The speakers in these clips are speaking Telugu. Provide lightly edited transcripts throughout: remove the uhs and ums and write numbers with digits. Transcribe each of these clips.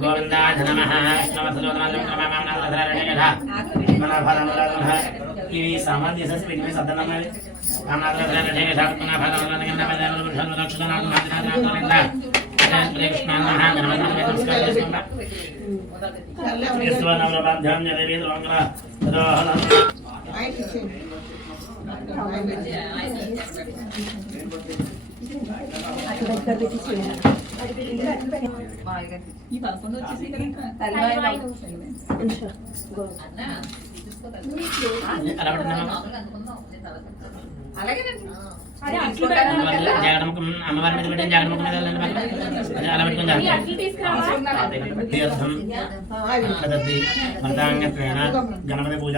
गोविन्दाय नमः ఈ సామాన్య సస్పెక్ట్ సదనమే అనాథరణ దేవత పునః జాగరముఖం అమ్మవారి మీద పెట్టిన జాగరముఖం మీద అలా పెట్టుకుని గణపతి పూజ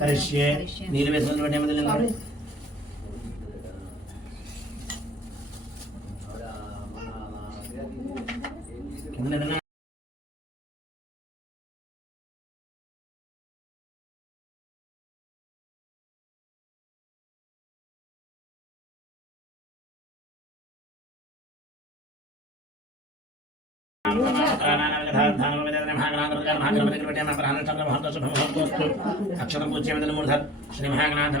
కరిష్యే నీళ్ళు వేసుకుని పెట్టే अक्षर पूज्य मूर्धर श्री महागणाध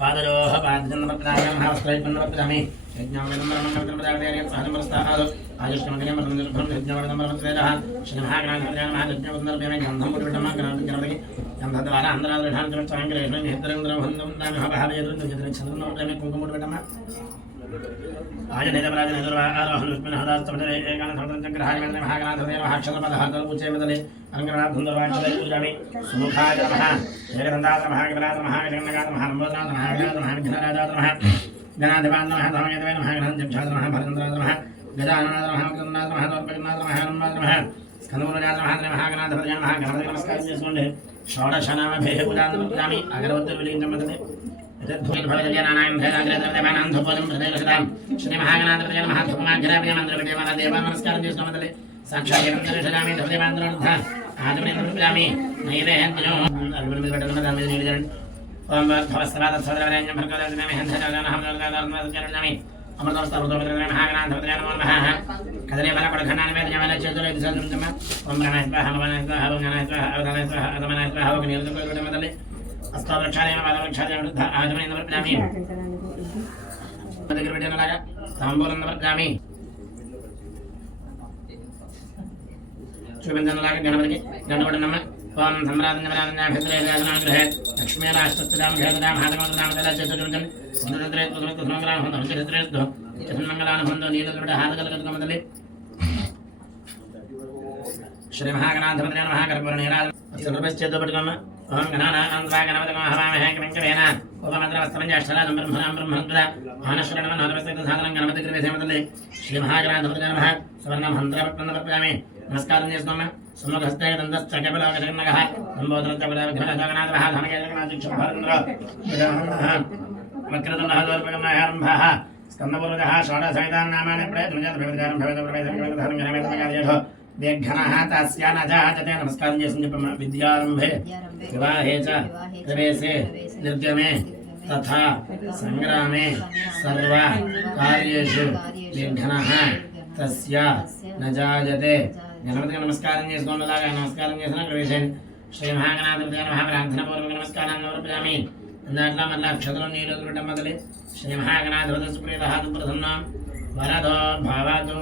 पादरोह पादजन्मप्रदामी श्री महागणाध नमस्कार साक्षात् गणपति गणपति नम ओम सम्राजन्य लक्ष्मी राष्ट्रम श्री महागणाधिपति नमः कर्पूरनीराज सर्वश्चेतोपटकम ओम गणानान्त्वा गणपतिं हवामहे कविं उपमन्त्रवस्त्रमञ्जाष्टराजं ब्रह्मणां ब्रह्मणस्पदा मानश्वरणं नवरवस्त्रसाधनं गणपति कृपेसेमतले श्री महागणाधिपति नमः सुवर्णं हन्त्रवत्नमर्पयामि नमस्कारं చేస్తున్నాం సుమహస్తే దంతశ్చకబలగజనగః సంబోధనచబలగజనగనాథః ధనకేజగనాథిక్షభారంద్ర వక్రతుండః స్కందపూర్వజః షోడశైతాన్ నామాని ప్రయత్నజాత భవిదారం భవిదప్రవేదం ఘనమేతమగార్యః వేఘ్నః తస్య నజాతతే నమస్కారం చేసి చెప్పమ విద్యారంభే వివాహే చ ప్రవేశే నిర్గమే తథా సంగ్రామే సర్వ కార్యేషు విఘ్నః తస్య నజాయతే गणपति नमस्कार नमस्कार श्री महागणाधिपति प्रार्थनापूर्वक नमस्कार अंदाट्ला मल्ल अक्षतल नील मदले श्री महागणाधिपति सुप्रीत प्रसन्न वरदो भावातु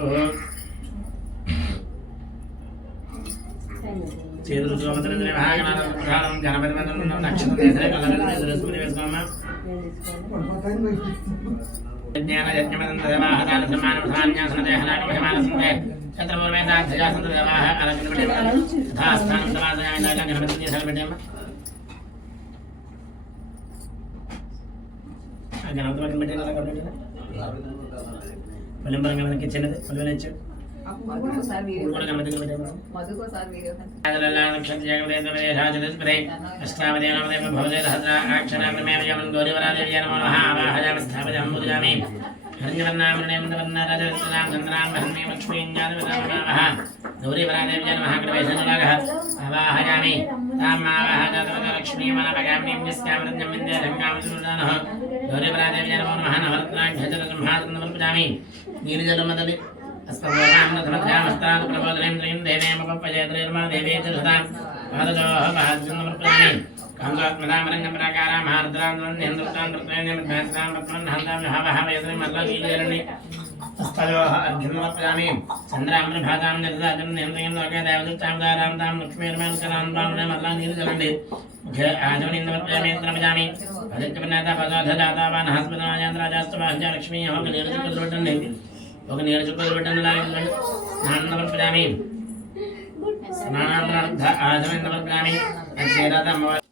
गणपति ज्ञान लक्ष्मी गौरीपरादेवी नमो नमः नवरत्नाभ्यजलसंहारतमर्पयामि नीलजलमदलि अस्तभोगामृतमध्यामस्तात् प्रबोधनेन्द्रियं देवेमपयद्रेर्मा देवेतिर्हतां पादजोः पादजन्मर्पयामि कामदात्मदामरङ्गपराकारां हार्द्रान्वन्यन्द्रतां कृत्वेन्द्रमध्यास्तां पद्मन्हन्तां हवहवयद्रिमल्लगीलरण्य अस्तयोः अर्घ्यमर्पयामि चन्द्राम्रभातां निर्दातं नेन्द्रियं लोकदेवदत्तां तां लक्ष्मीर्मांसनां ब्राह्मणमल्ला नीलजलण्डे मुखे आजवनिन्दमर्पयामि त्रमजामि आदित्यपन्नाता पदाधजातावान् हस्पदायान्द्राजास्तवाहजा लक्ष्मी योग नीरजुकुलरोटन्डे ఒక నీరు చుక్కలు పెట్టండి స్నానమర్పయామి స్నానాంతరార్థ ఆచమనమర్పయామి చేరాత అమ్మవారి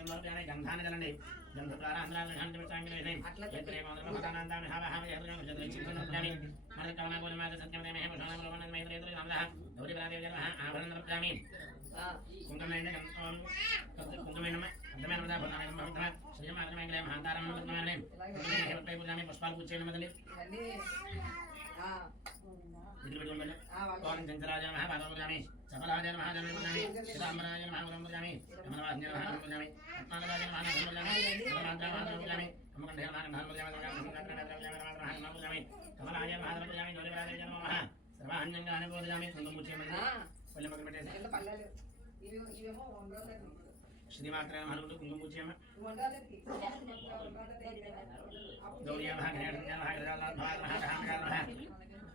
అమ్మవారి గంధాన్ని చల్లండి గంధ ద్వారా ఆభరణి కుంకుమైన పుష్పాలు పూజ శంకరాజ మహాభాగవమి సఫలాజ మహాజనమి శ్రీరామరాజ మహాగౌరమి రమణవాజ మహాగౌరమి పద్మారాజ మహాగౌరమి కమకంఠ మహాగౌరమి కమలాజ మహాగౌరమి గౌరీరాజ నమః సర్వాంజంగా అనుబోధామి కుంకుమూర్చయమని పల్లె పక్కన పెట్టేసి శ్రీమాత్రే నమః కుంకుమూర్చయమ గౌరీ మహాగణేశ మహాగణాధ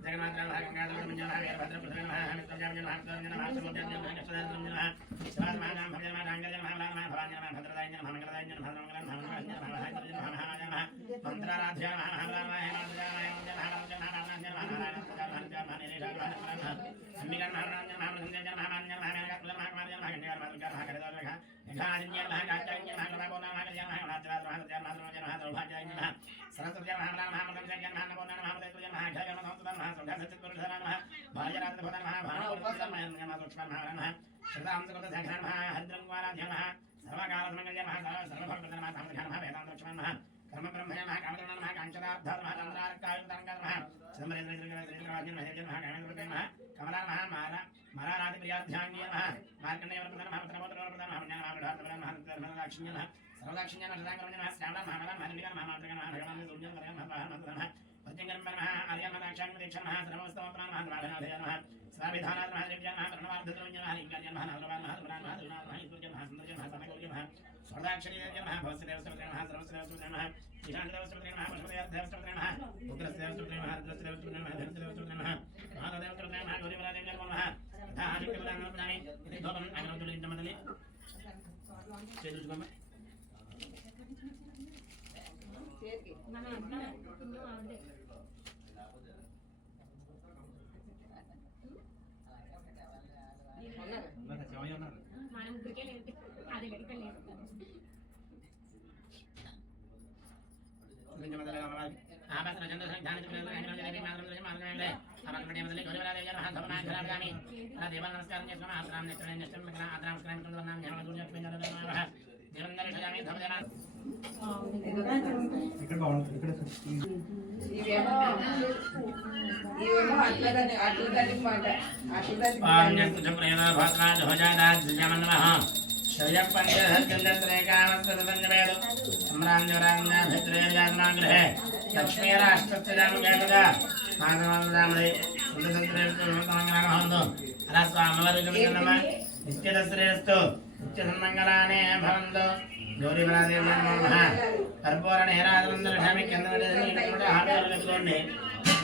जगन्नाथ गंगाधर मंजन वीरभद्र प्रसन्न महामित्रजाम जन महात्मजन महासमुद्रजन महाकष्टजन नमः शिवाज महानाम भजन महांगल जन महालाल महाभवान जन भद्रदाय जन महामंगलदाय जन भद्रमंगल महामंगल जन महाहाय जन महाराज महा मंत्राराध्य महाभवान महाहेमंत जन महाराज जन महाराज जन महाराज जन महानिरेश महाराज अंबिका महाराज जन महामंगल जन महामान जन महामेघ जन महाकुमार जन महागंगा महागंगा महाकरदार रेखा निखाजन जन महाकाचार्य जन महागणा महागण जन महाराज जन महाराज जन महाद्रभाग्य जन सरस्वती जन महामंगल महामंगल जन महानकोना महामंगल जन महाजय जन महासंध्या सचित्पुरुषधर नमः भाजराज भवन नमः भानुपुरुषधर नमः लक्ष्मण नमः श्रद्धांसकृत ध्यान नमः हरिद्रंगवाराध्य नमः सर्वकाल मंगल नमः सर्वभक्त नमः सामध्यान नमः वेदांत लक्ष्मण नमः कर्म ब्रह्म नमः कामधर्म नमः कांचनार्थ नमः चंद्रार्काय तरंग नमः सिमरेंद्र इंद्रवाद्य नमः कामेंद्र नमः कमला नमः माराराधि प्रियाध्यांगी नमः मार्कण्डेय वरद नमः पुत्रमोत्र वरद नमः नमः विधात नमः धर्मदाक्षिण्य नमः सर्वदाक्षिण्य नमः नमः श्यामला नमः मानविका नमः मातृका नमः भगवान दुर्जन नमः भजंगरम नमः आर्यमदाक्षां दीक्षां नमः सर्वस्तोत्रां नमः द्वारनाथय नमः स्वाभिधानात् नमः देव्यां नमः प्रणवार्धद्रव्यं नमः लिंगाय नमः नवरवान् नमः दुरान् नमः दुरान् नमः ईश्वर्यं नमः सुन्दर्यं नमः समगौर्यं नमः स्वर्गाक्षरीयं नमः भवस्यदेवस्तोत्रं नमः सर्वस्यदेवस्तोत्रं नमः ईशानदेवस्तोत्रं नमः पशुपतिदेवस्तोत्रं नमः उग्रस्यदेवस्तोत्रं नमः रुद्रस्यदेवस्तोत्रं नमः धनुर्देवस्तोत्रं नमः महादेवस्तोत्रं नमः गौरीपरादेव्यै नमः तथा आदित्यवदानमर्पयामि इति धूपम् अग्नोत्तोलितमदलि చేదుచుకోమ మన అన్న అవుంది మన ముగ్గురికే లేదు అది గడికే లేదు ఆపత్ర చంద్ర ధ్యాన దేవి మాత్రం మార్గమే ఆపత్రమేమదలి గౌరవరాదేవి మహాధవనాఘరాగామి ఆ దేవ నమస్కారం చేసుకున్న ఆశ్రామ నిత్యం నిష్టం మిగతా ఆశ్రామ స్క్రామితం వన్నాం జ్ఞాన గురు లక్ష్మీ నరదనమః దేవందరిషయామి ధవజన ఇక్కడ బాగుంది ఇక్కడ ఇవేమో అట్లదని మాట అట్లదని పాంజంత చప్రేనా భాత్రాజ భజాదాజ్ జమన్నః शयपञ्चधर्गन्द्रेकामस्तदञ्जमेदु सम्राञ्जवराज्ञाभित्रेयाग्रहे लक्ष्मीराष्ट्रस्यजानुगेतुगा माधवामदामदे सुन्दरतन्त्रेस्तु अरस्वामवर्गमिन्नम नित्यदश्रेयस्तु नित्यसन्मङ्गलाने भवन्तु गौरीपरादेवी नमः कर्पूरनेरादरन्दर्षामि केन्द्रनिर्णयनिकुट हावेर्गतुकोण्डे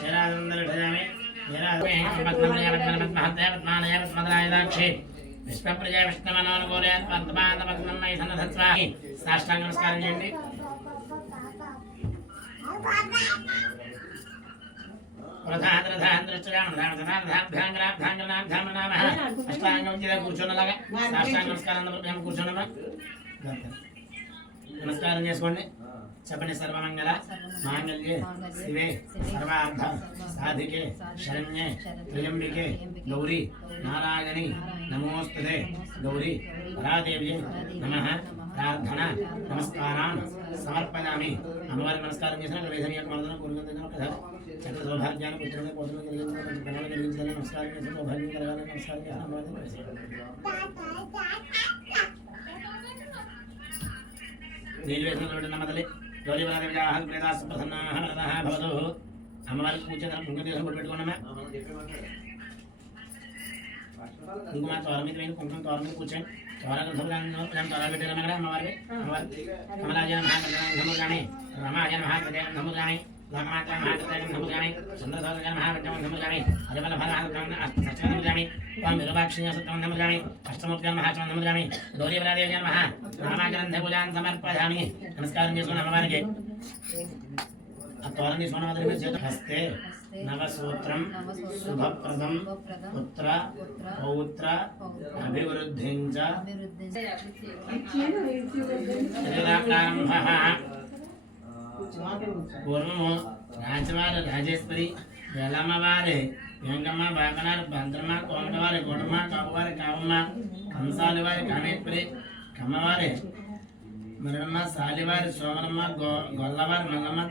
नेरादरन्दर्षामि नेरादपद्मप्रियपद्मनपद्महत्ते पद्मालय पद्मदरायदाक्षि विष्णुप्रिय विष्णुमनोनुकूले पद्मानपद्मन्मयि सन्नधत्स्वाहि साष्टांग नमस्कारं చేయండి నమస్కారం చేసుకోండి చెప్పండి సర్వమంగళ మాంగళ్యే శివే సర్వార్థ సాధికే శరణ్యే త్రయంబికే గౌరీ నారాయణి నమోస్తుతే గౌరీ పరాదేవ్యై నమః ప్రార్థన నమస్కారాన్ సమర్పయామి. అమ్మవారికి నమస్కారం చేసిన వేదనీయ ప్రార్థన పూర్వకంగా కదా చక్ర సౌభాగ్యాన్ని పుత్రుని పోతులు కలిగించాలని ప్రణాళిక కలిగించాలని నమస్కారం చేసిన సౌభాగ్యం కలగాలని నమస్కారం చేసిన అమ్మవారిని నీళ్ళు వేసిన నమ్మదలి భవతు. అమ్మవారికి పూజ కుంకుమ తీసిన బొట్టు పెట్టుకున్నామా కుంకుమ తోర మీద వేసి కుంకుమ తోర మీద కూర్చొని తోర తోర పెట్టారమ్మా కదా అమ్మవారికి. అమ్మవారికి కమలాజన మహాకృతం కానీ రమాజన మహాకృతం కానీ లోకమాత మహాకృతం కానీ చంద్రసోదర మహాకృతం కానీ హరివల్ల ఫల కానీ విరూపాక్షి సత్వం కానీ అష్టమూర్తి మహాత్వం కానీ గౌరీవరాదేవి జన్మ రామాగ్రంథ పూజాన్ సమర్పయామి. నమస్కారం చేసుకుని అమ్మవారికి ఆ తోరణ తీసుకున్న హస్తే నవసూత్రం శుభప్రదం పుత్ర పౌత్ర అభివృద్ధించ పూర్వము రాజవారి రాజేశ్వరి వేలమ్మవారి వెంకమ్మ బాగనారు భద్రమ్మ కోమటవారి గొడమ్మ కాపువారి కావమ్మ కంసాలి వారి కామేశ్వరి కమ్మవారి మరణమ్మ సాలివారి సోమరమ్మ గొల్లవారి మల్లమ్మ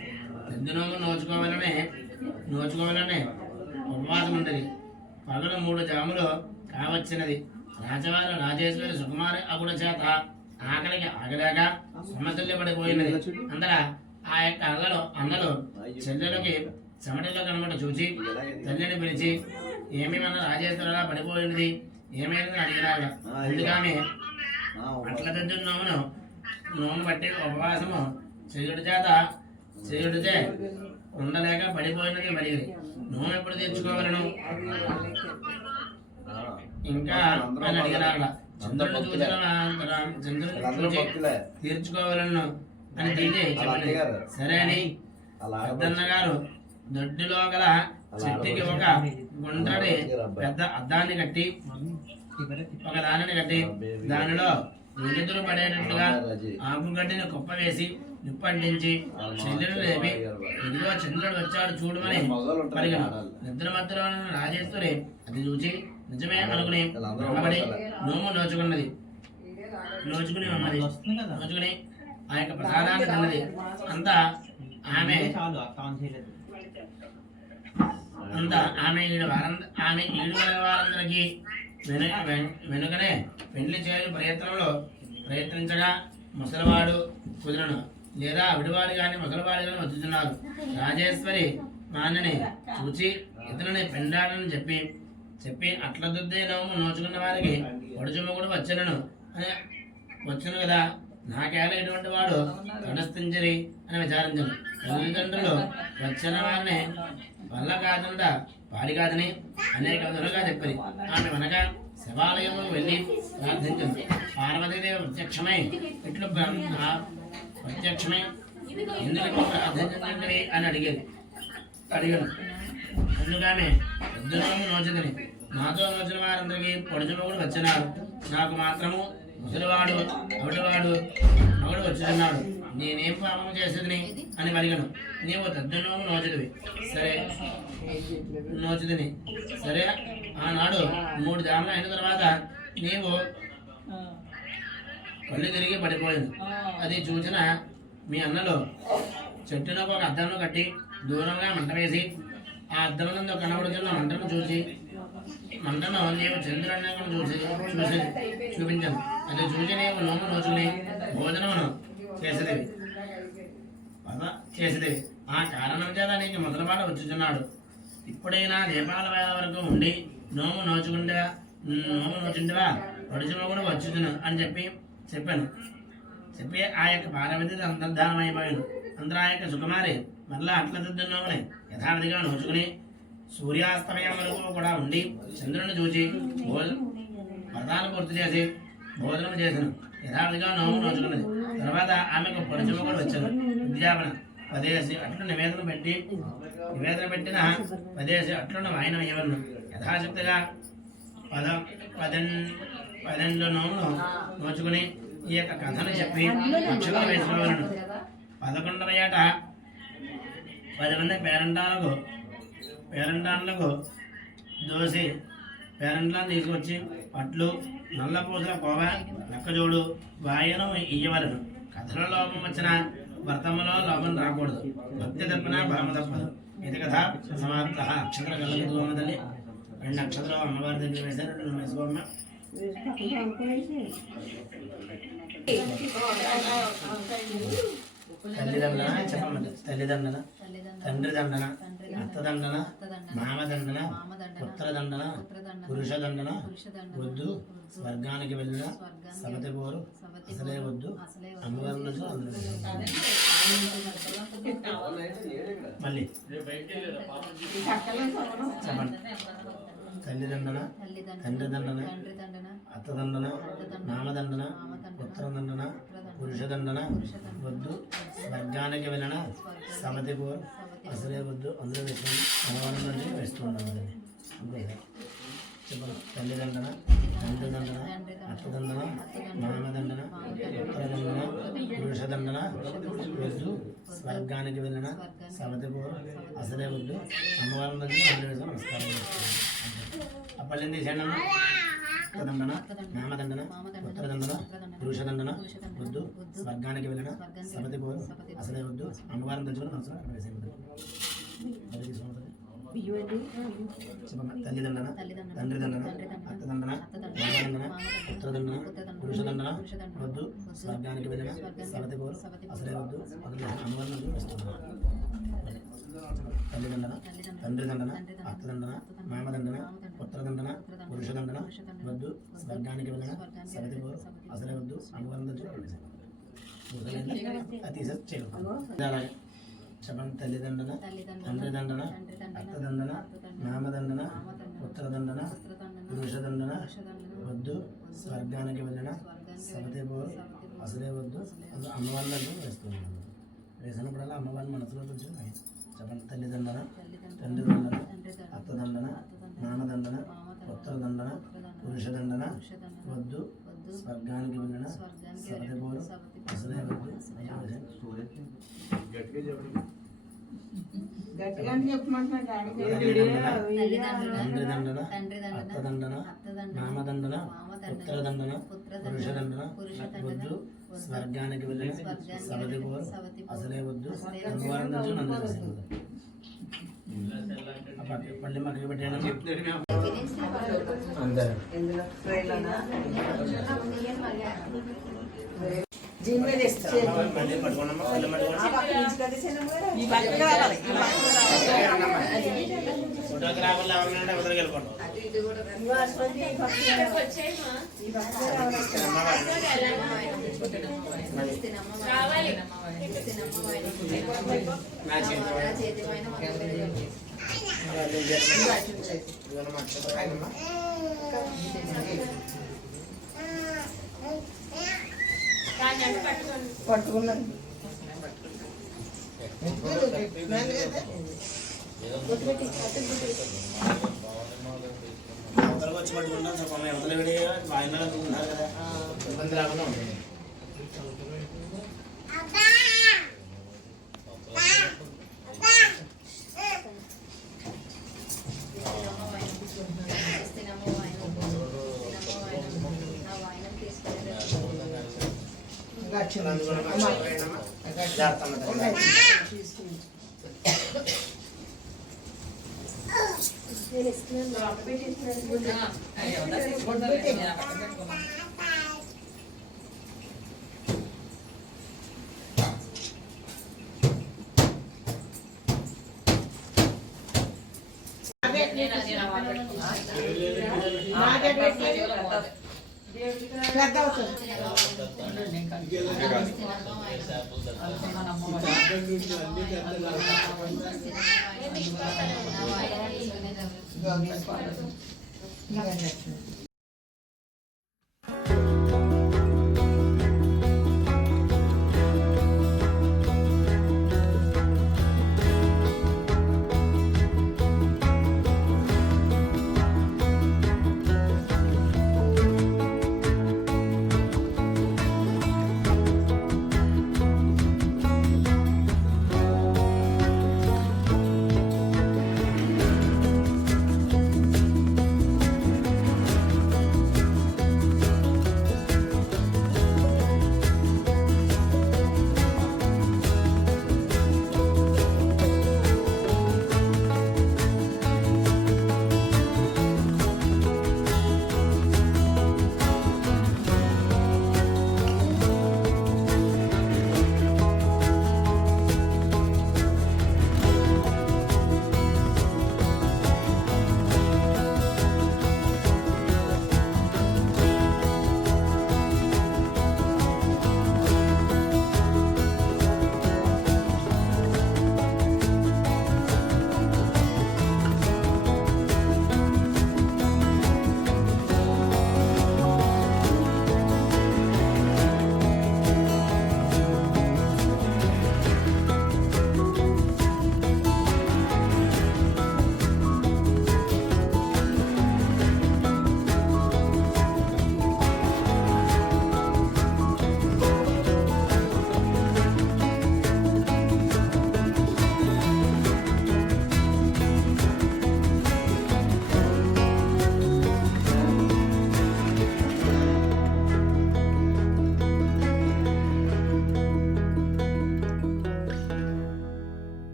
పెద్దనోము నోచుకోవాలనే ఉపవాసం ఉంటుంది. పగలు 3 జాములు కావచ్చినది. రాజవారి రాజేశ్వరి సుకుమారి అగుడ చేత ఆకలికి ఆగలేక సమతుల్య పడిపోయినది. అందరా ఆ యొక్క అన్నలు చెల్లెలకి చెమటలో కనబడ చూచి తల్లిని పిలిచి ఏమేమన్నా రాజేశ్వరలా పడిపోయినది ఏమైందని అడిగినారు. అందుకని అట్ల తెద్దు నోము బట్టి ఉపవాసము చేయుడిచే ఉండలేక పడిపోయినది. మరి నోము ఎప్పుడు తెచ్చుకోవాలను ఇంకా అని అడిగినారు. చంద్రుడిని చూసి తీర్చుకోవాలను అని తీసి చెప్పండి. సరే అని పెద్దన్న గారు దొడ్డిలో గల చెట్టుకి ఒక గుండ్రడి పెద్ద అద్దాన్ని కట్టి ఒక దానిని కట్టి దానిలో వెలుతురు పడేటట్లుగా ఆకుగడ్డిని కుప్ప వేసి నిప్పంటించి చెల్లెలు లేపి ఇదిగో చంద్రుడు వచ్చాడు చూడమని పలికిన. నిద్ర మధ్యలో రాజేశ్వరి అది చూచి నిజమే అనుకుని నిలబడి నోము నోచుకుని ఆ యొక్క ప్రసాదాన్ని తిన్నది. అంతా ఆమె ఈడు వారందరికీ వెనుకనే పెళ్లి చేయు ప్రయత్నించగా ముసలివాడు కుదరను లేదా విడివాడు కానీ ముసలివాడు కానీ వచ్చుతున్నారు. రాజేశ్వరి నాన్నని చూచి ఇతరుని పెండాడని చెప్పి అట్ల దుద్దే నోము నోచుకున్న వారికి పొడుచుమ్మ కూడా వచ్చును కదా, నాకేలా ఇటువంటి వాడు తటస్థించరి అని విచారించను. తల్లిదండ్రులు వచ్చిన వారిని వల్ల కాకుండా పాడి కాదని అనేక విధులుగా చెప్పి ఆమె వెనక శివాలయంలో వెళ్ళి ప్రార్థించింది. పార్వతీదేవి ప్రత్యక్షమై ఎందుకు ప్రార్థించండి అని అడిగాను. అందుకని ఇద్దరు నోచుదని నాతో నోచిన వారందరికీ పొడిచమ కూడా వచ్చినారు. నాకు మాత్రము ముసలివాడు అవిటివాడు మగడు వచ్చుతున్నాడు. నేనేం పాపం చేసేదని అని అడిగాను. నీవు తద్దును నోచుదని సరే. ఆనాడు 3 జాములు అయిన తర్వాత నీవు కళ్ళు తిరిగి పడిపోయింది. అది చూసిన మీ అన్నలు చెట్టును ఒక అద్దంలో కట్టి దూరంగా మంట వేసి ఆ అద్దంలో కనబడుతున్న మంటను చూసి మంటను నీవు చంద్రుడిని చూపించాను. అది చూసి నీవు నోము నోచుకుని భోజనమును చేసేది. ఆ కారణం చేత నీకు మొదలపాట వచ్చుచున్నాడు. ఇప్పుడైనా దీపాల వేళ వరకు ఉండి నోము నోచుండవా పడుచుమ కూడా వచ్చుచును అని చెప్పాను. ఆ యొక్క పార్వతి అంతర్ధానమైపోయాను. అందరూ ఆ యొక్క సుకుమారి మరలా అట్ల దిద్దున్నామని యథావిధిగా నోచుకుని సూర్యాస్తమయం వరకు కూడా ఉండి చంద్రుని చూచి వ్రతాన్ని పూర్తి చేసి భోజనం చేశాను. యథావిధిగా నోచుకున్నది. తర్వాత ఆమెకు పొడిచుమ కూడా వచ్చాను. విద్యాపన పదేసి అట్లు నివేదన పెట్టిన పదేసి అట్లను వాయినం ఇవ్వను. యథాశక్తిగా 12 నోములు నోచుకుని ఈ యొక్క కథను చెప్పి అక్షతలు వేసుకోవాలను. 11వ ఏట 10 మంది పేరంటాలకు దోసి పేరంటాలను తీసుకొచ్చి పట్లు నల్లపూసల కోవ నక్కజోడు వాయనం ఇయ్యవలను కథలో లోపం వచ్చిన వ్రతములో లోపం రాకూడదు భక్తి తప్పిన బలము తప్పదు ఇది కథ సమాప్త అక్షతర కలగదు తల్లి 2 అక్షతలు అమ్మవారి దగ్గర వేశారు 2 వేసుకోమ్మ తల్లిదండన చెప్పమండి తల్లిదండన తండ్రి దండన అత్త దండన మామ దండన పుత్ర దండన పురుష దండన వద్దు స్వర్గానికి వెళ్ళిన సబతి పోరు అసలే వద్దు అమ్మవారి నుంచి మళ్ళీ చెప్పండి తల్లిదండన తండ్రి దండన అత్త దండన మామదండన పుత్ర దండన పురుష దండన వద్దు స్వర్గానికి వెళ్ళిన సమతి పోరు అసలే వద్దు అందులో వేసుకొని అనుమానం నుంచి వేస్తూ ఉన్నాం చెప్పండి తల్లిదండన తండ్రి దండన అత్త దండన మామదండన పుత్ర దండన పురుష దండన వద్దు స్వర్గానికి వెళ్ళిన సమతి పోరు అసలే వద్దు అమ్మవారి నుంచి అందులో వేసుకొని నమస్కారం చేస్తున్నాం ఆ పల్లెని తీసేయండి దండన నామదండన ఉత్తరదండన పురుషదండన వద్దు స్వర్గానికి వెళ్ళిన సపతి పోరు అసలే వద్దు అమ్మవారిని తెచ్చుకుని మనసులో అక్కడ వేసేయండి తల్లిదండన తండ్రి దండన అత్తదండన నామదండన ఉత్తరదండన పురుషదండన వద్దు స్వర్గానికి వెళ్ళిన సపతి పోరు అసలే వద్దు అమ్మవారిని వేస్తున్నారు తల్లిదండన తండ్రి దండన అత్తదండన మామదండన పుత్రదండన పురుషదండన వద్దు స్వర్గానికి వెళ్ళిన సగతి పోరు అసలే వద్దు అమ్మవారిని తీసేసి చేయాలి చెప్పండి తల్లిదండన తండ్రి దండన అత్తదండన మామదండన పుత్రదండన పురుషదండన వద్దు స్వర్గానికి వెళ్ళిన సగతి పోరు అసలే వద్దు అమ్మవారిని వేస్తున్నాను వేసినప్పుడల్లా అమ్మవారిని మనసులో కూర్చొని చెప్పండి తల్లిదండన తండ్రి దండన అత్తదండన మామదండన పుత్రదండన పురుషదండన వద్దు స్వర్గానికి వెళ్ళిన సగతి పోరు అసలే వద్దు తండ్రి దండన అత్తదండన మామదండన పుత్రదండన పురుషదండన వద్దు స్వర్గానికి వెళ్ళిన సగతి పోరు అసలే వద్దు అమ్మవారిని నుంచి నన్ను పల్లి మక్కకి పెట్టాను అందరూ ఫోటోగ్రాఫర్లు ఎవరినంటే ఎవరికి వెళ్ళిపోండి పట్టుకున్నాను వచ్చి పట్టుకుంటాం సార్ మా యువతలు విడి ఆయన ఉన్నారు కదా ఇబ్బంది రాకుండా ఉంటుంది